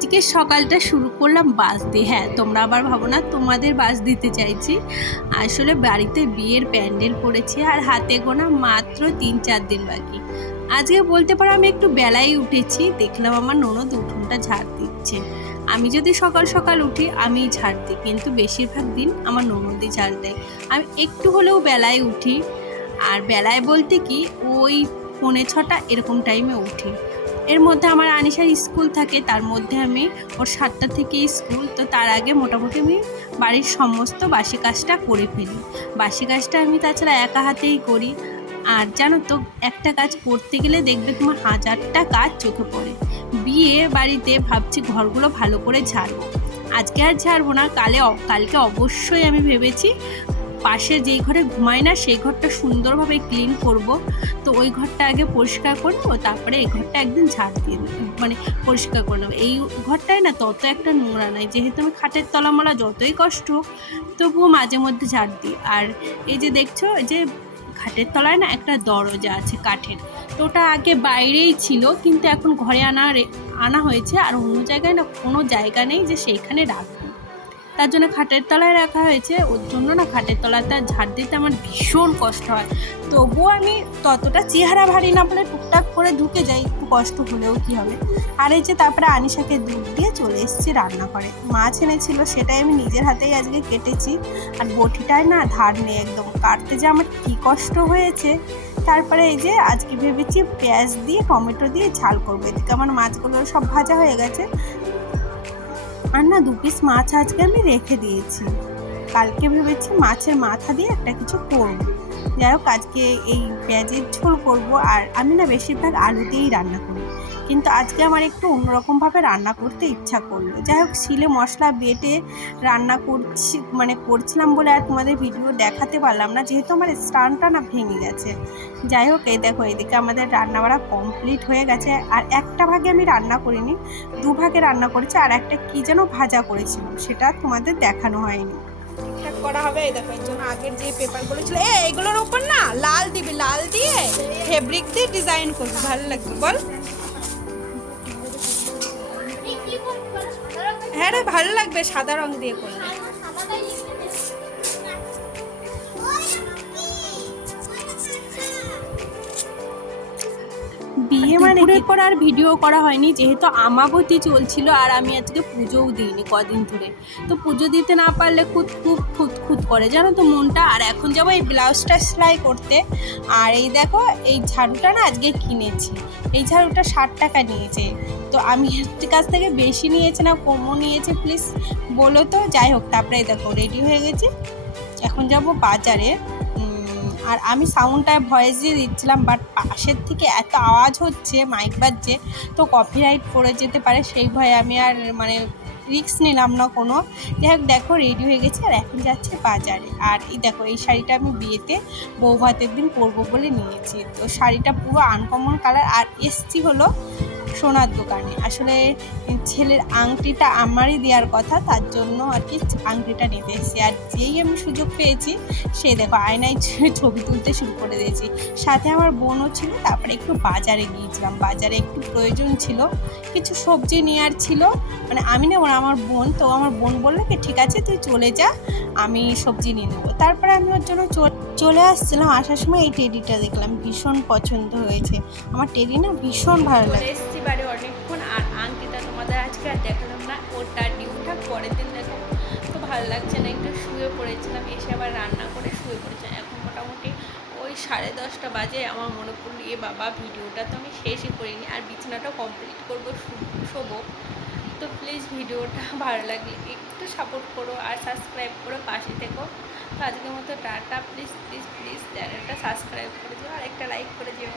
আজকে সকালটা শুরু করলাম বাস দিয়ে। হ্যাঁ, তোমরা আবার ভাবো না তোমাদের বাস দিতে চাইছি। আসলে বাড়িতে বিয়ের প্যান্ডেল পড়েছে আর হাতে গোনা মাত্র ৩-৪ দিন বাকি। আজকে বলতে পারো আমি একটু বেলায় উঠেছি, দেখলাম আমার ননদ উঠোনটা ঝাড় দিচ্ছে। আমি যদি সকাল সকাল উঠি আমি ঝাড় দিই, কিন্তু বেশিরভাগ দিন আমার ননদই ঝাড় দেয়। আমি একটু হলেও বেলায় উঠি, আর বেলায় বলতে কি ওই 6:45 এরকম টাইমে উঠি। এর মধ্যে আমার আনিশার স্কুল থাকে, তার মধ্যে আমি ওর 7টা থেকে স্কুল, তো তার আগে মোটামুটি আমি বাড়ির সমস্ত বাসি কাজটা করে ফেলি। বাসি কাজটা আমি তাছাড়া একা হাতেই করি। আর জানো তো, একটা কাজ করতে গেলে দেখবে তোমার 1000টা কাজ চোখে পড়ে। বিয়ে বাড়িতে ভাবছি ঘরগুলো ভালো করে ঝাড়বো। আজকে আর ঝাড়বো না, কালকে অবশ্যই আমি ভেবেছি পাশে যেই ঘরে ঘুমাই না সেই ঘরটা সুন্দরভাবে ক্লিন করব। তো ওই ঘরটা আগে পরিষ্কার করে নেবো, তারপরে এই ঘরটা একদিন ঝাড় দিয়ে দেবো, মানে পরিষ্কার করে নেবো। এই ঘরটায় না তত একটা নোংরা নাই, যেহেতু আমি খাটের তলামলা যতই কষ্ট হোক তবুও মাঝে মধ্যে ঝাড় দিই। আর এই যে দেখছো যে খাটের তলায় না একটা দরজা আছে কাঠের, তো ওটা আগে বাইরেই ছিল, কিন্তু এখন ঘরে আনা হয়েছে। আর অন্য জায়গায় না কোনো জায়গা নেই যে সেইখানে রাখবো, তার জন্য খাটের তলায় রাখা হয়েছে। ওর জন্য না খাটের তলাটা ঝাড় দিতে আমার ভীষণ কষ্ট হয়। তবুও আমি ততটা চেহারা ভারী না বলে টুকটাক করে ঢুকে যাই, একটু কষ্ট হলেও কি হবে। আর এই যে তারপরে আনিশাকে দুধ দিয়ে চলে এসেছি রান্নাঘরে। মাছ এনেছিল, সেটাই আমি নিজের হাতেই আজকে কেটেছি। আর বটিটায় না ধার নেই একদম, কাটতে যে আমার কী কষ্ট হয়েছে। তারপরে এই যে আজকে ভেবেছি পেঁয়াজ দিয়ে টমেটো দিয়ে ঝাল করবো। এদিকে আমার মাছগুলো সব ভাজা হয়ে গেছে। আর না 2 পিস মাছ আজকে আমি রেখে দিয়েছি, কালকে ভেবেছি মাছের মাথা দিয়ে একটা কিছু করব। যাই হোক, আজকে এই পেঁয়াজের ঝোল করব। আর আমি না বেশিরভাগ আলু দিয়েই রান্না করি, কিন্তু আজকে আমার একটু অন্যরকমভাবে রান্না করতে ইচ্ছা করলো। যাই হোক, শিলে মশলা বেটে রান্না করছিলাম বলে আর তোমাদের ভিডিও দেখাতে পারলাম না, যেহেতু আমার স্ট্যান্ডটা না ভেঙে গেছে। যাই হোক, এই দেখো এদিকে আমাদের রান্নাবাড়া কমপ্লিট হয়ে গেছে। আর একটা ভাগে আমি রান্না করিনি, 2 ভাগে রান্না করেছি। আর একটা কি যেন ভাজা করেছিলাম, সেটা তোমাদের দেখানো হয়নি। ঠিকঠাক করা হবে। এই দেখো, এর জন্য আগের যে পেপারগুলো ছিল এগুলোর ওপর না লাল দিবি, লাল দিয়ে ফেব্রিক দিয়ে ডিজাইন করবি, ভালো লাগবে বল। হ্যাঁ রে, ভালো লাগবে সাদা রং দিয়ে করলে। বিয়ে মানে পর আর ভিডিও করা হয়নি, যেহেতু আমাবতী চলছিল আর আমি আজকে পুজোও দিইনি কদিন ধরে। তো পুজো দিতে না পারলে খুঁত করে, জানো তো মনটা। আর এখন যাবো এই ব্লাউজটা সেলাই করতে। আর এই দেখো, এই ঝাড়ুটা না আজকে কিনেছি। এই ঝাড়ুটা 60 টাকা নিয়েছে। তো আমি এর কাছ থেকে বেশি নিয়েছে না কমও নিয়েছে প্লিজ বলো তো। যাই হোক, তারপরে এই দেখো রেডি হয়ে গেছি, এখন যাব বাজারে। আর আমি সাউন্ডটায় ভয়েস দিয়ে দিচ্ছিলাম, বাট পাশের থেকে এত আওয়াজ হচ্ছে, মাইক বাজছে, তো কপিরাইট পড়ে যেতে পারে, সেই ভয়ে আমি আর রিস্ক নিলাম না কোনো। যাই হোক, দেখো রেডি হয়ে গেছে আর এখন যাচ্ছে বাজারে। আর এই দেখো, এই শাড়িটা আমি বিয়েতে বউ ভাতের দিন পরবো বলে নিয়েছি। তো শাড়িটা পুরো আনকমন কালার। আর এসছি হলো সোনার দোকানে, আসলে ছেলের আংটিটা আমারই দেওয়ার কথা, তার জন্য আর কি আংটিটা নিতে এসেছি। আর যেই আমি সুযোগ পেয়েছি সেই দেখো আয়নায় ছবি তুলতে শুরু করে দিয়েছি। সাথে আমার বোনও ছিল। তারপরে একটু বাজারে গিয়েছিলাম, বাজারে একটু প্রয়োজন ছিল, কিছু সবজি নেওয়ার ছিল। মানে আমি নেবো না, আমার বোন। তো আমার বোন বললো কি ঠিক আছে তুই চলে যা, আমি সবজি নিয়ে নেবো। তারপরে আমি ওর জন্য চলে আসছিলাম। আসার সময় এই টেডিটা দেখলাম, ভীষণ পছন্দ হয়েছে আমার। টেডি না ভীষণ ভালো লাগে। এসছি বাড়ি অনেকক্ষণ। আর আংটিটা তোমাদের আজকে আর দেখালাম না, ওটা ডিউটা পরের দিন দেখো। তো ভালো লাগছে না, একটু শুয়ে পড়েছিলাম, এসে আবার রান্না করে শুয়ে পড়েছিলাম। এখন মোটামুটি ওই 10:30 বাজে। আমার মনে পড়লো বাবা ভিডিওটা তো আমি শেষই করিনি, আর বিছানাটা কমপ্লিট করবো, শোবো। তো প্লিজ ভিডিওটা ভালো লাগলে একটু সাপোর্ট করো আর সাবস্ক্রাইব করো, পাশে থেকো। তো আজকের মতো টাটা। প্লিজ প্লিজ প্লিজ চ্যানেলটা সাবস্ক্রাইব করে দিও আর একটা লাইক করে দিও।